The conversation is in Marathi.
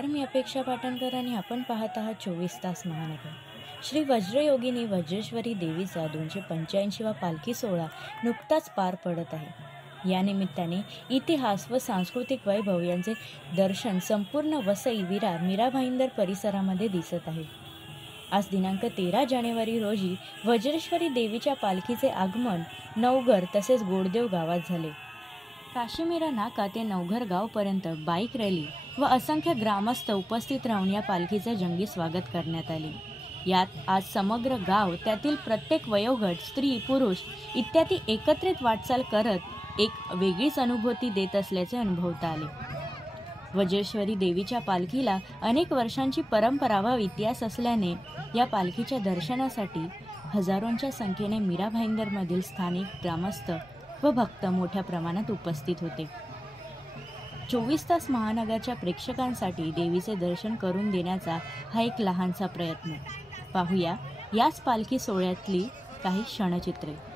नमस्कार, मी अपेक्षा पाटणकर आणि आपण पाहत आहात 24 तास महानगर. श्री वज्रयोगिनी वज्रेश्वरी देवीचा 285वा पालखी सोहळा नुकताच पार पडत आहे. या निमित्ताने इतिहास व सांस्कृतिक वैभव यांचे दर्शन संपूर्ण वसई, विरार, मीरा भाईंदर परिसरामध्ये दिसत आहे. आज दिनांक 13 जानेवारी रोजी वज्रेश्वरी देवीच्या पालखीचे आगमन नवघर तसेच गोडदेव गावात झाले. काशीमीरा नाका ते नवघर गावपर्यंत बाईक रॅली व असंख्य ग्रामस्थ उपस्थित राहून या पालखीचे जंगी स्वागत करण्यात आले. यात आज समग्र गाव, त्यातील प्रत्येक वयोगट, स्त्री, पुरुष इत्यादी एकत्रित वाटचाल करत एक वेगळीच अनुभूती देत असल्याचे अनुभवता आले. वज्रेश्वरी देवीच्या पालखीला अनेक वर्षांची परंपरा व इतिहास असल्याने या पालखीच्या दर्शनासाठी हजारोंच्या संख्येने मीरा भाईंदरमधील स्थानिक ग्रामस्थ व भक्त मोठ्या प्रमाणात उपस्थित होते. 24 तास महानगरच्या प्रेक्षकांसाठी देवीचे दर्शन करून देण्याचा हा एक लहानसा प्रयत्न. पाहूया याच पालखी सोहळ्यातली काही क्षणचित्रे.